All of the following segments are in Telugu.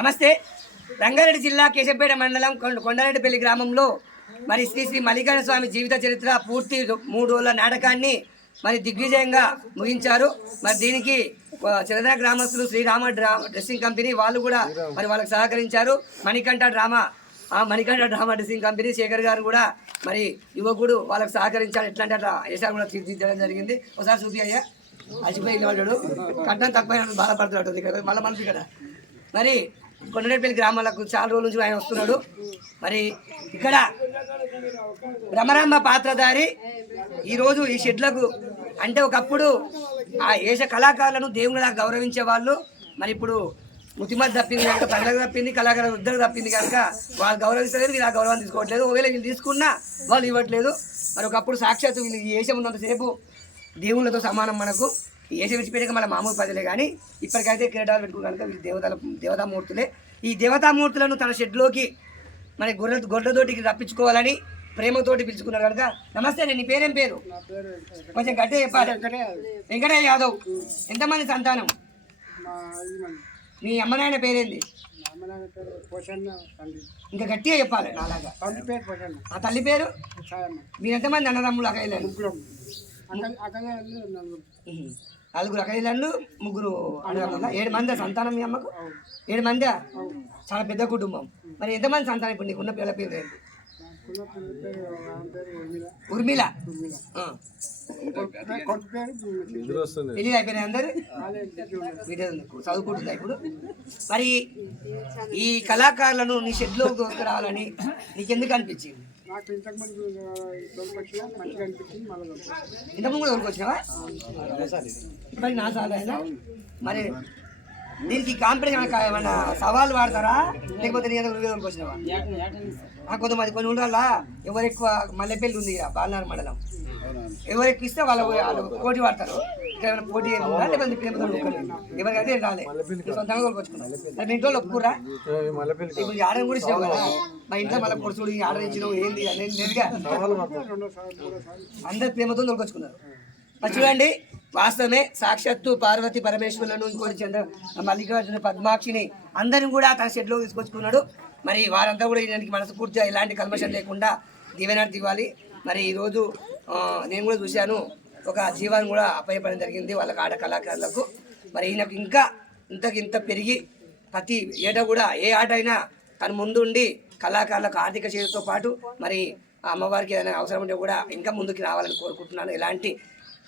నమస్తే. రంగారెడ్డి జిల్లా కేశంపేట మండలం కొండ- కొండారెడ్డిపల్లి గ్రామంలో మరి శ్రీ శ్రీ మల్లికార్జున స్వామి జీవిత చరిత్ర పూర్తి మూడు రోజుల నాటకాన్ని మరి దిగ్విజయంగా ముగించారు. మరి దీనికి చిరదా గ్రామస్తులు శ్రీరామ డ్రా డ్రెస్సింగ్ కంపెనీ వాళ్ళు కూడా మరి వాళ్ళకి సహకరించారు. మణికంఠ డ్రామా ఆ Manikanta drama dressing company Shekhar garu కూడా మరి యువకుడు వాళ్ళకి సహకరించారు. ఎట్లా అంటే అట్లా వేషాలు కూడా తీర్చిదిద్దడం జరిగింది. ఒకసారి చూపి అయ్యా. అచ్చిపోయి కట్నం తక్కువ బాధపడుతున్నాడు. ఇక్కడ మళ్ళీ మనసు ఇక్కడ. మరి కొండరెడ్డిపల్లి గ్రామాలకు చాలా రోజుల నుంచి ఆయన వస్తున్నాడు. మరి ఇక్కడ భ్రమరాంబ పాత్రధారి ఈరోజు ఈ షెడ్లకు అంటే ఒకప్పుడు ఆ ఏష కళాకారులను దేవునిలా గౌరవించే వాళ్ళు. మరి ఇప్పుడు ముతిమతి తప్పింది కనుక పండుగ తప్పింది కళాకారులు ఇద్దరు తప్పింది కనుక వాళ్ళు గౌరవిస్తలేదు వీళ్ళు ఆ గౌరవం తీసుకోవట్లేదు. ఒకవేళ వీళ్ళు తీసుకున్నా వాళ్ళు ఇవ్వట్లేదు. మరి ఒకప్పుడు సాక్షాత్తు వీళ్ళు ఈ ఏషం ఉన్నంతసేపు దేవుళ్ళతో సమానం మనకు. ఏష విడిచిపెట్టాక మన మామూలు ప్రజలే కానీ ఇప్పటికైతే కిరీటాలు పెట్టుకుని కనుక వీళ్ళు దేవతల దేవతామూర్తులే. ఈ దేవతామూర్తులను తన షెడ్లోకి మరి గొర్రె గొర్రెతోటికి రప్పించుకోవాలని ప్రేమతోటి పిలుచుకున్నారు కనుక నమస్తే నేను నీ పేరేం పేరు? కొంచెం గట్టిగా చెప్పాలి. వెంకటయ్య యాదవ్. ఎంతమంది సంతానం? మా అమ్మ నాయన పేరేంది? ఇంకా గట్టిగా చెప్పాలి. నాలాగా. ఆ తల్లి పేరు? మీరు ఎంతమంది అన్నదమ్ములు అక్కడ నలుగురు అకైలాళ్ళు ముగ్గురు ఏడు మంది సంతానం మీ అమ్మకు ఏడు మంది చాలా పెద్ద కుటుంబం. మరి ఎంతమంది సంతానం ఇప్పుడు నీకున్న పిల్లల పేరు ఏంటి? ఉర్మిళ. పెళ్ళి అయిపోయినాయి అందరు. చదువుకుంటుందా ఇప్పుడు? మరి ఈ కళాకారులను నీ షెడ్లో రావాలని నీకెందుకు అనిపించింది? నాకు ఇంతకుముందు దొరికొచ్చిన మంచిగా అనిపించింది మళ్ళీ దొరికొచ్చింది. ఇంతకుముందు కూడా వచ్చినావా మరి నా సార్ అయినా? మరి దీనికి కాంపిటీషన్ ఏమన్నా సవాళ్ళు వాడతారా? లేకపోతే నీ దగ్గర వచ్చినావా ఆ, కొంతమంది కొన్ని ఉండాలా? ఎవరు ఎక్కువ మల్లెపల్లి ఉంది బాలనారు మండలం. ఎవరు ఎక్కువ ఇస్తే వాళ్ళ వాళ్ళు పోటీ పడతారు. ఇక్కడ ఏమైనా పోటీ ఉందా? లేకపోతే ప్రేమతో ఎవరికైతే రాలే. సొంతంగా మీ ఇంట్లో ఒప్పుకురా ఇప్పుడు ఆర్డర్ కూడా ఇచ్చావు కదా? మా ఇంట్లో మళ్ళీ కొడుచుడు ఈ ఆర్డర్ ఇచ్చినావు ఏంది అనేది నేరుగా అందరు ప్రేమతో దొరకొచ్చుకున్నారు మరి చూడండి వాస్తవమే సాక్షాత్తు పార్వతి పరమేశ్వరులను ఇంకోటి చంద్ర మల్లికార్జున పద్మాక్షిని అందరిని కూడా తన షెడ్లో తీసుకొచ్చుకున్నాడు. మరి వారంతా కూడా ఈయనకి మనసు పూర్తిగా ఎలాంటి కల్మషం లేకుండా దీవెనార్థి ఇవ్వాలి మరి ఈరోజు నేను కూడా చూశాను ఒక జీవాన్ని కూడా అపాయపడడం జరిగింది వాళ్ళకి ఆట కళాకారులకు. మరి ఈయనకు ఇంకా ఇంతకు ఇంత పెరిగి ప్రతి ఏటా కూడా ఏ ఆట అయినా తన ముందుండి కళాకారులకు ఆర్థిక చేతితో పాటు మరి అమ్మవారికి ఏదైనా అవసరం ఉంటే కూడా ఇంకా ముందుకు రావాలని కోరుకుంటున్నాను. ఎలాంటి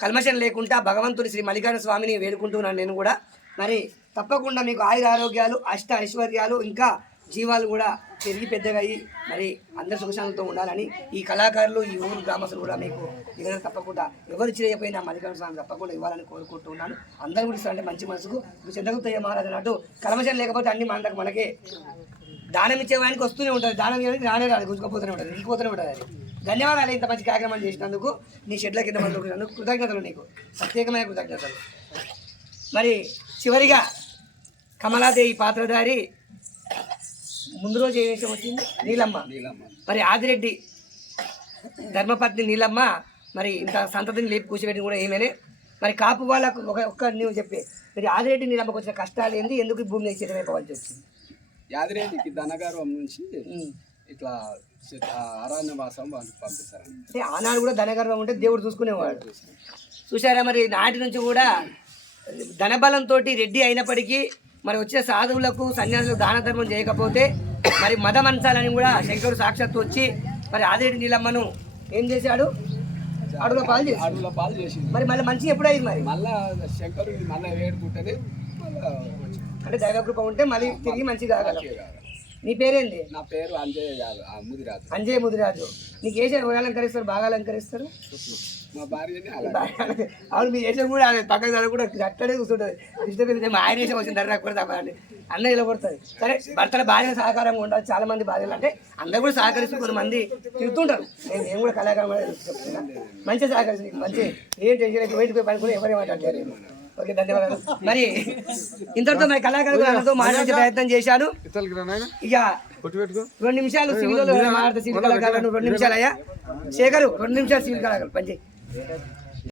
కల్మషం లేకుండా భగవంతుని శ్రీ మల్లికార్జున స్వామిని వేడుకుంటున్నాను నేను కూడా. మరి తప్పకుండా మీకు ఆయుర ఆరోగ్యాలు అష్ట ఐశ్వర్యాలు ఇంకా జీవాలు కూడా పెరిగి పెద్దగా అయ్యి మరి అందరి సుఖశాంతితో ఉండాలని ఈ కళాకారులు ఈ ఊరు గ్రామస్తులు కూడా మీకు ఏదైనా తప్పకుండా ఎవరు చేయకపోయినా మల్లికార్జున స్వామి తప్పకుండా ఇవ్వాలని కోరుకుంటున్నాను. అందరూ కూడా ఇస్తారంటే మంచి మనసుకు. ఇప్పుడు చంద్రగుప్తయ్య మహారాజు అన్నట్టు కల్మషం లేకపోతే అన్ని మనకు మనకే. దానం ఇచ్చేవానికి వస్తూనే ఉంటుంది. దానం ఇవ్వడానికి రానే రాదు. గుంజుకపోతూనే ఉంటుంది. ఇంకిపోతూనే ఉంటుంది అది. ధన్యవాదాలు ఇంత మంచి కార్యక్రమం చేసినందుకు. నీ షెడ్ల కింద మంది దొరికినందుకు కృతజ్ఞతలు నీకు. ప్రత్యేకమైన కృతజ్ఞతలు. మరి చివరిగా కమలాదేవి పాత్రధారి ముందు రోజు ఏ వేషం వచ్చింది? నీలమ్మ. మరి ఆదిరెడ్డి ధర్మపత్ని నీలమ్మ మరి ఇంత సంతతిని లేపి కూర్చోబెట్టి కూడా ఏమైనా మరి కాపు వాళ్ళకు ఒక ఒక్క నువ్వు చెప్పే. మరి ఆదిరెడ్డి నీలమ్మకు వచ్చిన కష్టాలు ఏంది? ఎందుకు భూమిని చేతి అయిపోవాల్సి వచ్చింది? యాదిరెడ్డికి ధనగారం నుంచి. ఇట్లా అరణ్యవాసం వాళ్ళు పంపిస్తారు. అంటే ఆనాడు కూడా ధనగర్వం ఉంటే దేవుడు చూసుకునేవాడు. చూసారా మరి నాటి నుంచి కూడా ధనబలంతో రెడ్డి అయినప్పటికీ మరి వచ్చే సాధువులకు సన్యాసులకు దాన ధర్మం చేయకపోతే మరి మదమంచాలని కూడా శంకరుడు సాక్షాత్తు వచ్చి మరి ఆదిరెడ్డి నీలమ్మను ఏం చేశాడు? అడుగులో పాలు చేసి అడవుల పాలు చేసింది మరి మళ్ళీ మంచి ఎప్పుడైంది మరి? మళ్ళా శంకరుడిని మళ్ళా వేడుకుంటేనే మళ్ళా అంటే దైవకృప ఉంటే మళ్ళీ తిరిగి మంచిగా కాగలం నీ పేరేంది నా పేరు ఆ ముదిరాజు. అంజయ్ ముదిరాజు. నీకు ఏ బాగా అలంకరిస్తారు బాగా అలంకరిస్తారు మా భార్యని అలా అవును మీ దేశం కూడా పక్కన దాని కూడా అట్టడే కూర్చుంటుంది ఇష్టం మా ఆయన దేశం వచ్చిన ధర కూడా తప్ప అండి అన్న ఇలా కొడుతుంది. సరే భర్తల భార్య సహకారంగా ఉండాలి. చాలా మంది భార్యలు అంటే అందరూ కూడా సహకరిస్తూ కొంతమంది తిరుగుతుంటారు. నేను నేను కూడా కళాకారం మంచిగా సహకరిస్తుంది మంచి ఏం టెన్షన్ అయితే బయటకు పోయి పని కూడా ఎవరేమంటారు ఓకే ధన్యవాదాలు. మరి ఇంతటితో మరి కళాకారులతో మాట్లాడే ప్రయత్నం చేశాను. ఇక రెండు నిమిషాలు సివిల్ మాట్లాడితే సివిల్ కళాకారులు రెండు నిమిషాలు అయ్యా. శేఖరు రెండు నిమిషాలు సివిల్ కళాకారులు. పనిచేయి